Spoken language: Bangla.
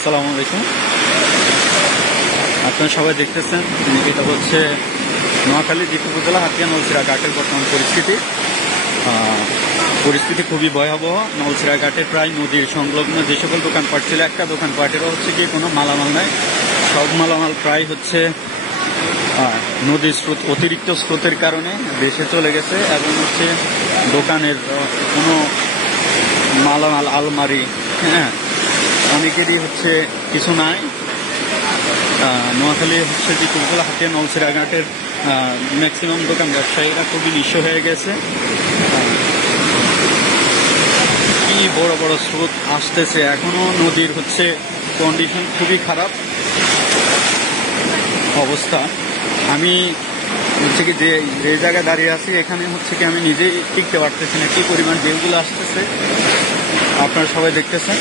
আসসালামু আলাইকুম। আপনারা সবাই দেখতেছেন এটা হচ্ছে নোয়াখালী দ্বীপ উপজেলা হাতিয়া নলছিরা ঘাটের বর্তমান পরিস্থিতি খুবই ভয়াবহ। নলছিরা ঘাটে প্রায় নদীর সংলগ্ন যে সকল দোকানপাট ছিল, একটা দোকানপাটেরও হচ্ছে কি কোনো মালামাল নাই। সব মালামাল প্রায় হচ্ছে নদীর স্রোত, অতিরিক্ত স্রোতের কারণে দেশে চলে গেছে এবং হচ্ছে দোকানের কোনো মালামাল, আলমারি, অনেকেরই হচ্ছে কিছু নাই। নোয়াখালী হচ্ছে যে উপজেলা হাতিয়া নলছিরা ঘাটের ম্যাক্সিমাম দোকান ব্যবসায়ীরা খুবই নিঃস্ব হয়ে গেছে। কি বড় বড় স্রোত আসতেছে, এখনো নদীর হচ্ছে কন্ডিশন খুবই খারাপ অবস্থা। আমি হচ্ছে কি যে জায়গায় দাঁড়িয়ে আছি এখানে হচ্ছে কি আমি নিজেই টিকতে পারতেছি না, কি পরিমাণ ঢেউগুলো আসতেছে আপনারা সবাই দেখতেছেন।